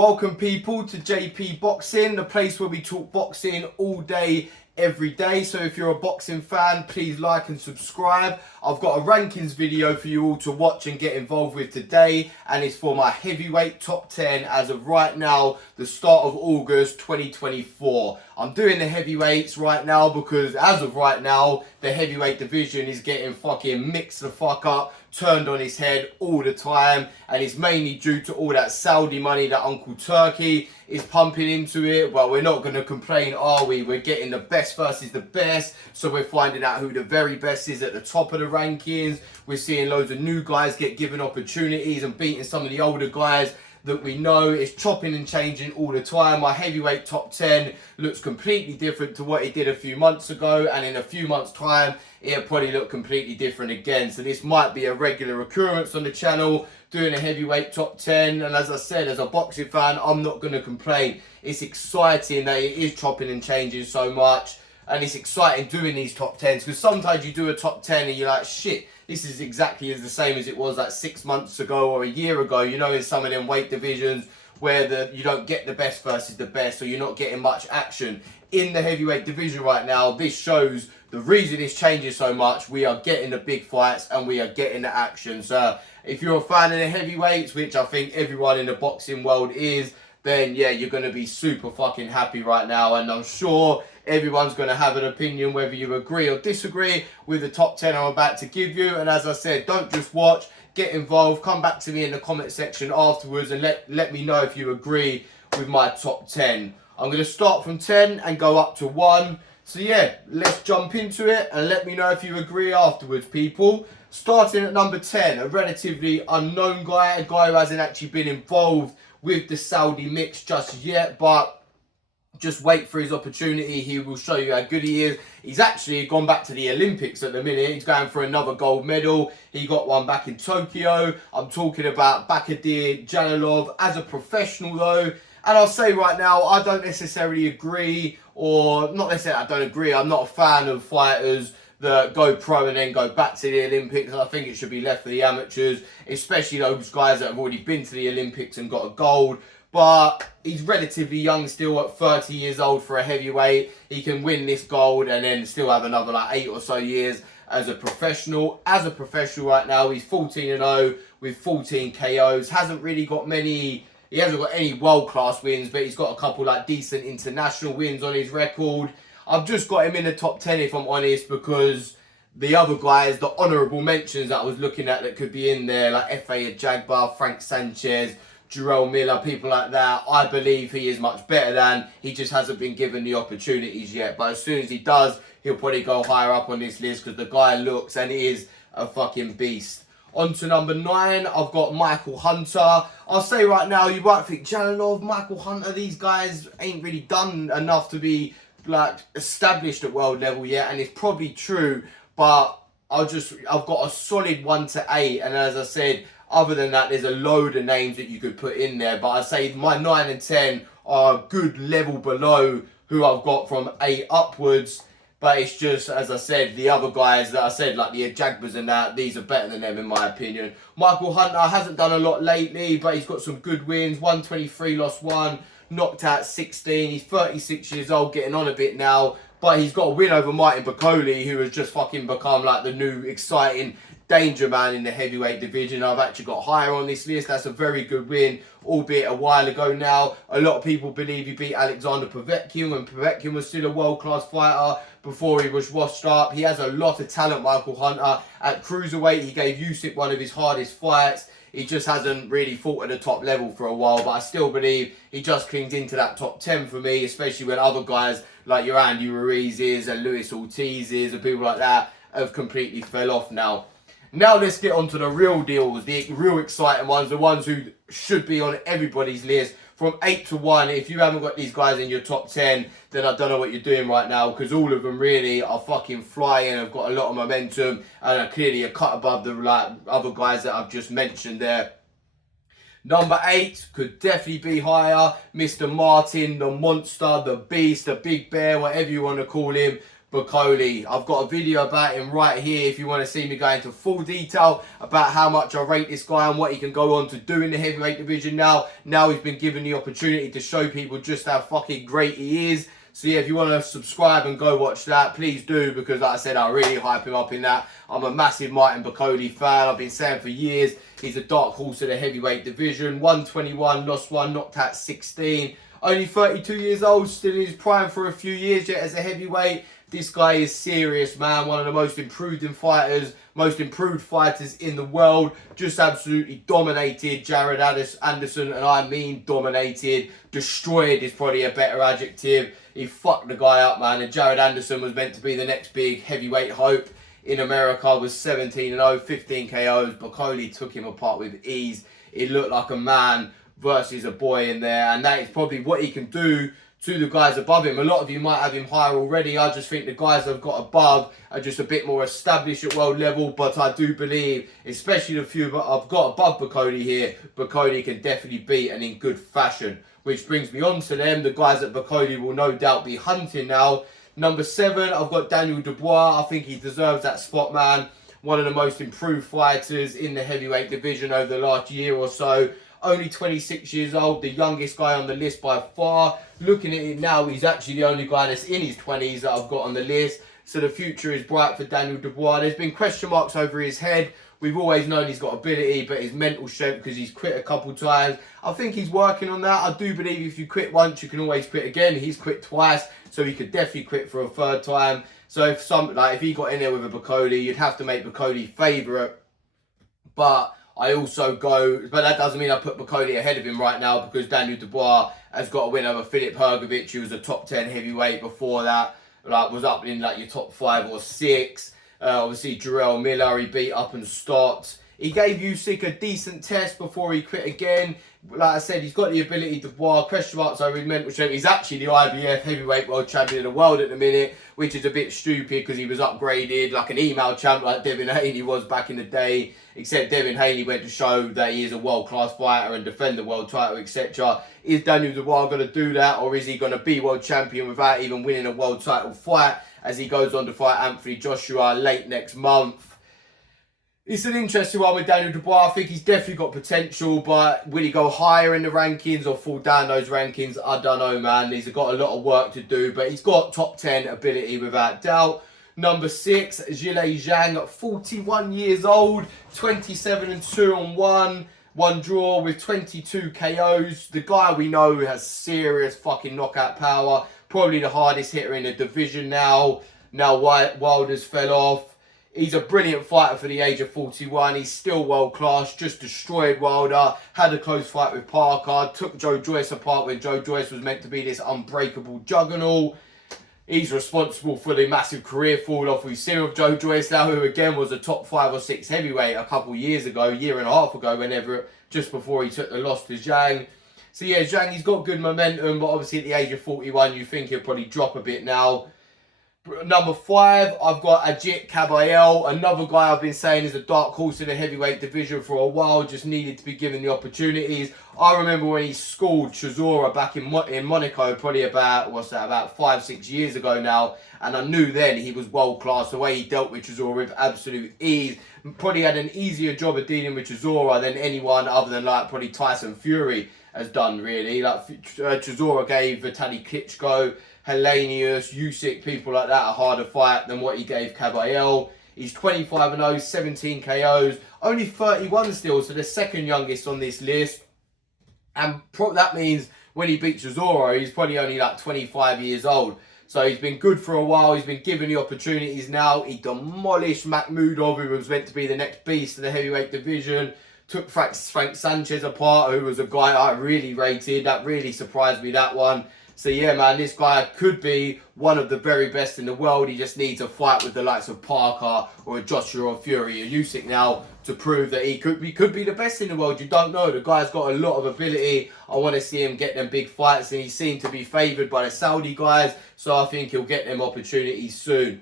Welcome people to JP Boxing, the place where we talk boxing all day, every day. So if you're a boxing fan, please like and subscribe. I've got a rankings video for you all to watch and get involved with today, and it's for my heavyweight top 10 as of right now, the start of August 2024. I'm doing the heavyweights right now because as of right now, the heavyweight division is getting fucking mixed the fuck up, turned on its head all the time, and it's mainly due to all that Saudi money that Uncle Turkey is pumping into it. But we're not going to complain, are we? We're getting the best versus the best, so we're finding out who the very best is at the top of the rankings. We're seeing loads of new guys get given opportunities and beating some of the older guys that we know. Is chopping and changing all the time. My heavyweight top 10 looks completely different to what it did a few months ago, and in a few months time it'll probably look completely different again. So this might be a regular occurrence on the channel, doing a heavyweight top 10. And as I said, as a boxing fan, I'm not going to complain. It's exciting that it is chopping and changing so much, and it's exciting doing these top 10s, because sometimes you do a top 10 and you're like, shit, this is exactly as the same as it was like 6 months ago or a year ago, you know, in some of them weight divisions where you don't get the best versus the best, or you're not getting much action. In the heavyweight division right now, this shows the reason it's changing so much. We are getting the big fights and we are getting the action. So if you're a fan of the heavyweights, which I think everyone in the boxing world is, then yeah, you're going to be super fucking happy right now. And I'm sure everyone's going to have an opinion, whether you agree or disagree with the top 10 I'm about to give you. And as I said, don't just watch, get involved. Come back to me in the comment section afterwards and let me know if you agree with my top 10. I'm going to start from 10 and go up to 1. So yeah, let's jump into it and let me know if you agree afterwards, people. Starting at number 10, a relatively unknown guy, a guy who hasn't actually been involved with the Saudi mix just yet, but just wait for his opportunity. He will show you how good he is. He's actually gone back to the Olympics at the minute. He's going for another gold medal. He got one back in Tokyo. I'm talking about Bakadir Jalilov. As a professional though, and I'll say right now, I don't necessarily agree, or not necessarily I don't agree, I'm not a fan of fighters that go pro and then go back to the Olympics. I think it should be left for the amateurs, especially those guys that have already been to the Olympics and got a gold. But he's relatively young still, at 30 years old for a heavyweight. He can win this gold and then still have another like 8 or so years as a professional. As a professional right now, he's 14-0 with 14 KOs. Hasn't really got many, he hasn't got any world-class wins, but he's got a couple like decent international wins on his record. I've just got him in the top 10 if I'm honest, because the other guys, the honourable mentions that I was looking at that could be in there, like F.A. Ajagba, Frank Sanchez, Jarrell Miller, people like that, I believe he is much better than. He just hasn't been given the opportunities yet. But as soon as he does, he'll probably go higher up on this list, because the guy looks and is a fucking beast. On to number 9, I've got Michael Hunter. I'll say right now, you might think, Jalilov, Michael Hunter, these guys ain't really done enough to be like established at world level yet, and it's probably true, but I've got a solid 1 to 8, and as I said, other than that, there's a load of names that you could put in there, but I say my 9 and 10 are a good level below who I've got from 8 upwards. But it's just, as I said, the other guys that I said, like the Ajagbas and that, these are better than them in my opinion. Michael Hunter hasn't done a lot lately, but he's got some good wins. 123, lost 1, knocked out 16. He's 36 years old, getting on a bit now. But he's got a win over Martin Bakole, who has just fucking become like the new exciting danger man in the heavyweight division. I've actually got higher on this list. That's a very good win, albeit a while ago now. A lot of people believe he beat Alexander Povetkin when Povetkin was still a world-class fighter before he was washed up. He has a lot of talent, Michael Hunter. At cruiserweight, he gave Usyk one of his hardest fights. He just hasn't really fought at the top level for a while, but I still believe he just clings into that top 10 for me, especially when other guys like your Andy Ruiz's and Luis Ortiz's and people like that have completely fell off now. Now let's get on to the real deals, the real exciting ones, the ones who should be on everybody's list. From 8 to 1, if you haven't got these guys in your top 10, then I don't know what you're doing right now, because all of them really are fucking flying, have got a lot of momentum, and are clearly a cut above the like other guys that I've just mentioned there. Number 8 could definitely be higher. Mr. Martin, the monster, the beast, the big bear, whatever you want to call him. Bakole. I've got a video about him right here if you want to see me go into full detail about how much I rate this guy and what he can go on to do in the heavyweight division now. Now he's been given the opportunity to show people just how fucking great he is. So yeah, if you want to subscribe and go watch that, please do, because like I said, I really hype him up in that. I'm a massive Martin Bakole fan. I've been saying for years, he's a dark horse of the heavyweight division. 121, lost one, knocked out 16. Only 32 years old, still in his prime for a few years yet as a heavyweight. This guy is serious, man. One of the most improved fighters in the world. Just absolutely dominated Jared Anderson, and I mean dominated. Destroyed is probably a better adjective. He fucked the guy up, man. And Jared Anderson was meant to be the next big heavyweight hope in America. Was 17-0, 15 KOs. Bakole took him apart with ease. It looked like a man versus a boy in there, and that is probably what he can do to the guys above him. A lot of you might have him higher already. I just think the guys I've got above are just a bit more established at world level, but I do believe, especially the few I've got above Bakole here, Bakole can definitely beat, and in good fashion. Which brings me on to them, the guys that Bakole will no doubt be hunting now. Number 7, I've got Daniel Dubois. I think he deserves that spot, man. One of the most improved fighters in the heavyweight division over the last year or so. Only 26 years old, the youngest guy on the list by far. Looking at it now, he's actually the only guy that's in his 20s that I've got on the list. So the future is bright for Daniel Dubois. There's been question marks over his head. We've always known he's got ability, but his mental strength, because he's quit a couple times. I think he's working on that. I do believe if you quit once, you can always quit again. He's quit twice, so he could definitely quit for a third time. So if he got in there with a Bakole, you'd have to make Bakole favourite. But I also go, but that doesn't mean I put Bakole ahead of him right now, because Daniel Dubois has got a win over Filip Hrgovic, who was a top 10 heavyweight before that, was up in your top 5 or 6. Obviously, Jarrell Miller, he beat up and stopped. He gave Usyk a decent test before he quit again. Like I said, he's got the ability to Dubois. Question marks over his mental strength. He's actually the IBF heavyweight world champion of the world at the minute, which is a bit stupid because he was upgraded like an email champ like Devin Haney was back in the day. Except Devin Haney went to show that he is a world-class fighter and defend the world title, etc. Is Daniel Dubois going to do that, or is he going to be world champion without even winning a world title fight as he goes on to fight Anthony Joshua late next month? It's an interesting one with Daniel Dubois. I think he's definitely got potential, but will he go higher in the rankings or fall down those rankings? I don't know, man. He's got a lot of work to do, but he's got top 10 ability without doubt. Number 6, Zhilei Zhang, 41 years old, 27-2 on one draw with 22 KOs. The guy we know has serious fucking knockout power. Probably the hardest hitter in the division now. Now Wilder's fell off. He's a brilliant fighter for the age of 41. He's still world class. Just destroyed Wilder. Had a close fight with Parker. Took Joe Joyce apart when Joe Joyce was meant to be this unbreakable juggernaut. He's responsible for the massive career fall off we've seen of Joe Joyce now, who again was a top 5 or 6 heavyweight a couple years ago, year and a half ago, just before he took the loss to Zhang. So yeah, Zhang, he's got good momentum, but obviously at the age of 41, you think he'll probably drop a bit now. Number 5, I've got Agit Kabayel, another guy I've been saying is a dark horse in the heavyweight division for a while, just needed to be given the opportunities. I remember when he schooled Chisora back in Monaco, probably about 5-6 years ago now, and I knew then he was world class. The way he dealt with Chisora with absolute ease, probably had an easier job of dealing with Chisora than anyone other than probably Tyson Fury has done, really. Chisora gave Vitaly Klitschko, Helenius, Usyk, people like that a harder fight than what he gave Kabayel. He's 25-0, 17 KOs, only 31 still, so the second youngest on this list. And that means when he beat Chisora, he's probably only 25 years old. So he's been good for a while. He's been given the opportunities now. He demolished Makhmudov, who was meant to be the next beast of the heavyweight division. Took Frank Sanchez apart, who was a guy I really rated. That really surprised me, that one. So yeah, man, this guy could be one of the very best in the world. He just needs a fight with the likes of Parker or a Joshua or Fury or Usyk now to prove that he could be the best in the world. You don't know. The guy's got a lot of ability. I want to see him get them big fights, and he seemed to be favoured by the Saudi guys. So I think he'll get them opportunities soon.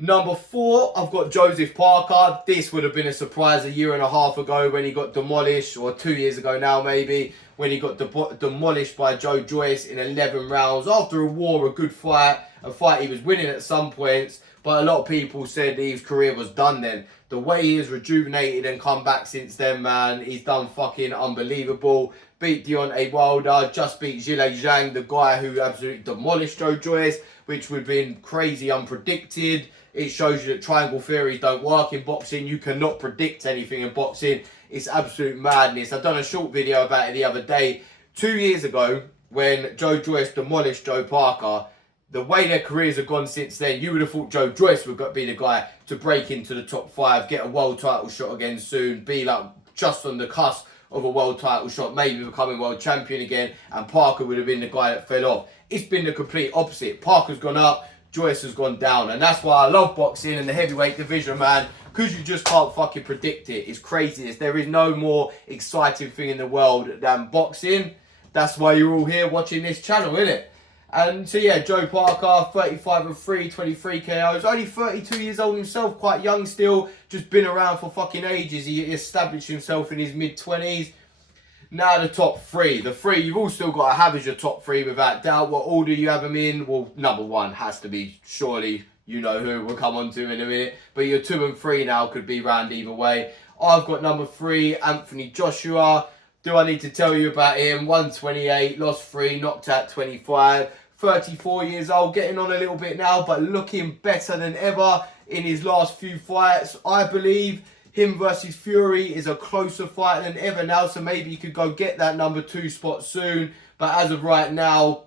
Number 4, I've got Joseph Parker. This would have been a surprise a year and a half ago when he got demolished, or 2 years ago now maybe, when he got demolished by Joe Joyce in 11 rounds. After a war, a good fight, a fight he was winning at some points, but a lot of people said his career was done then. The way he has rejuvenated and come back since then, man, he's done fucking unbelievable. Beat Deontay Wilder, just beat Zhilei Zhang, the guy who absolutely demolished Joe Joyce, which would have been crazy unpredicted. It shows you that triangle theories don't work in boxing. You cannot predict anything in boxing. It's absolute madness. I've done a short video about it the other day. 2 years ago, when Joe Joyce demolished Joe Parker, the way their careers have gone since then, you would have thought Joe Joyce would be the guy to break into the top 5, get a world title shot again soon, be like just on the cusp of a world title shot, maybe becoming world champion again, and Parker would have been the guy that fell off. It's been the complete opposite. Parker's gone up, Joyce has gone down, and that's why I love boxing and the heavyweight division, man, because you just can't fucking predict it. It's craziness. There is no more exciting thing in the world than boxing. That's why you're all here watching this channel, innit? And so yeah, Joe Parker, 35-3, 23 KOs, only 32 years old himself, quite young still, just been around for fucking ages. He established himself in his mid-20s. Now the top 3. The 3 you've all still got to have as your top 3 without doubt. What order you have them in? Well, number 1 has to be, surely, you know who, we'll come on to in a minute. But your 2 and 3 now could be round either way. I've got number 3, Anthony Joshua. Do I need to tell you about him? 128, lost 3, knocked out 25. 34 years old, getting on a little bit now, but looking better than ever in his last few fights. I believe him versus Fury is a closer fight than ever now, so maybe he could go get that number 2 spot soon. But as of right now,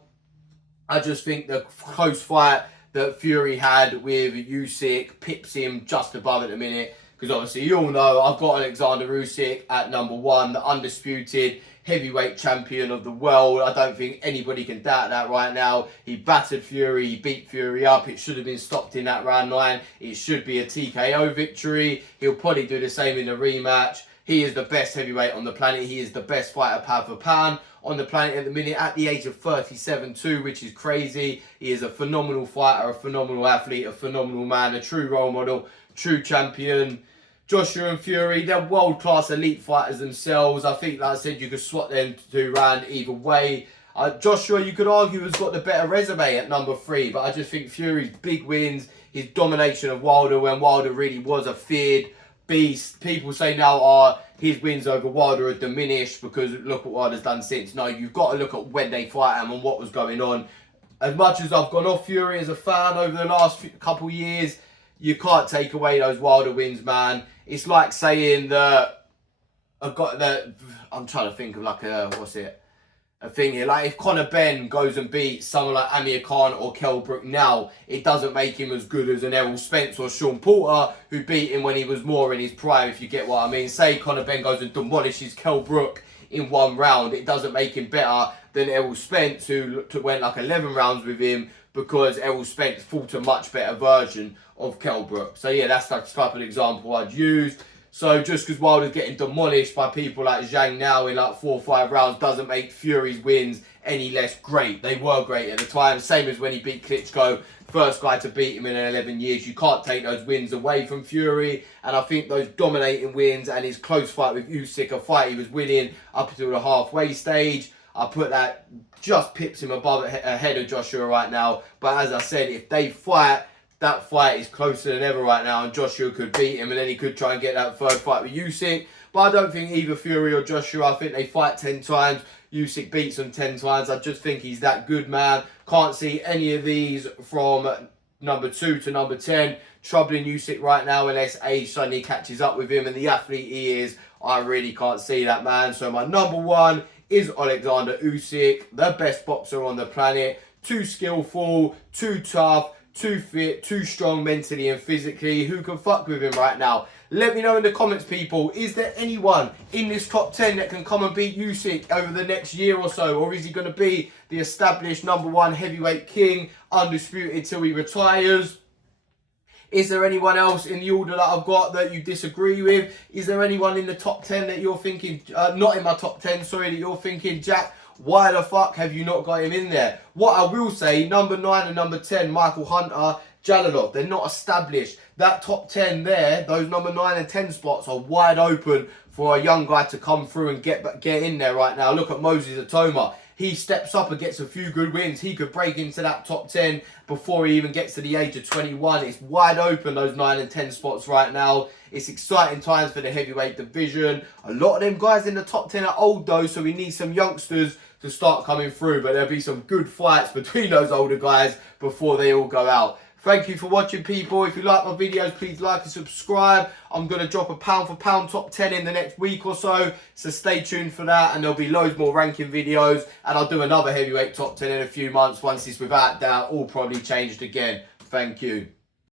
I just think the close fight that Fury had with Usyk pips him just above at the minute. Because obviously, you all know, I've got Alexander Usyk at number 1, the undisputed heavyweight champion of the world. I don't think anybody can doubt that right now. He battered Fury, he beat Fury up. It should have been stopped in that round 9. It should be a TKO victory. He'll probably do the same in the rematch. He is the best heavyweight on the planet. He is the best fighter pound for pound on the planet at the minute, at the age of 37 too, which is crazy. He is a phenomenal fighter, a phenomenal athlete, a phenomenal man, a true role model, true champion. Joshua and Fury, they're world-class elite fighters themselves. I think, like I said, you could swap them 2 round either way. Joshua, you could argue, has got the better resume at number 3, but I just think Fury's big wins, his domination of Wilder when Wilder really was a feared beast. People say now, his wins over Wilder are diminished because look what Wilder's done since. No, you've got to look at when they fight him and what was going on. As much as I've gone off Fury as a fan over the last couple of years, you can't take away those Wilder wins, man. It's like saying that I'm trying to think of like a thing here. Like if Conor Benn goes and beats someone like Amir Khan or Kell Brook now, it doesn't make him as good as an Errol Spence or Sean Porter who beat him when he was more in his prime, if you get what I mean. Say Conor Benn goes and demolishes Kell Brook in 1 round, it doesn't make him better than Errol Spence who went like 11 rounds with him, because Errol Spence fought a much better version of Kell Brook. So yeah, that's the type of example I'd use. So just because Wilder's getting demolished by people like Zhang now in like 4 or 5 rounds doesn't make Fury's wins any less great. They were great at the time. Same as when he beat Klitschko, first guy to beat him in 11 years. You can't take those wins away from Fury. And I think those dominating wins and his close fight with Usyk, a fight he was winning up until the halfway stage, I put that just pips him ahead of Joshua right now. But as I said, if they fight, that fight is closer than ever right now, and Joshua could beat him, and then he could try and get that 3rd fight with Usyk. But I don't think either Fury or Joshua, I think they fight 10 times. Usyk beats them 10 times. I just think he's that good, man. Can't see any of these from number 2 to number 10 troubling Usyk right now unless age suddenly catches up with him, and the athlete he is, I really can't see that, man. So my number 1 is Alexander Usyk, the best boxer on the planet. Too skillful, too tough, too fit, too strong mentally and physically. Who can fuck with him right now? Let me know in the comments, people. Is there anyone in this top 10 that can come and beat Usyk over the next year or so? Or is he going to be the established number 1 heavyweight king, undisputed till he retires? Is there anyone else in the order that I've got that you disagree with? Is there anyone in the top 10 that you're thinking, not in my top 10, sorry, that you're thinking, Jack, why the fuck have you not got him in there? What I will say, number 9 and number 10, Michael Hunter, Jalolov, they're not established. That top 10 there, those number 9 and 10 spots are wide open for a young guy to come through and get in there right now. Look at Moses Atoma. he steps up and gets a few good wins, he could break into that top 10 before he even gets to the age of 21. It's wide open, those 9 and 10 spots right now. It's exciting times for the heavyweight division. A lot of them guys in the top 10 are old though, so we need some youngsters to start coming through. But there'll be some good fights between those older guys before they all go out. Thank you for watching, people. If you like my videos, please like and subscribe. I'm going to drop a pound for pound top 10 in the next week or so. So stay tuned for that. And there'll be loads more ranking videos. And I'll do another heavyweight top 10 in a few months once it's without doubt all probably changed again. Thank you.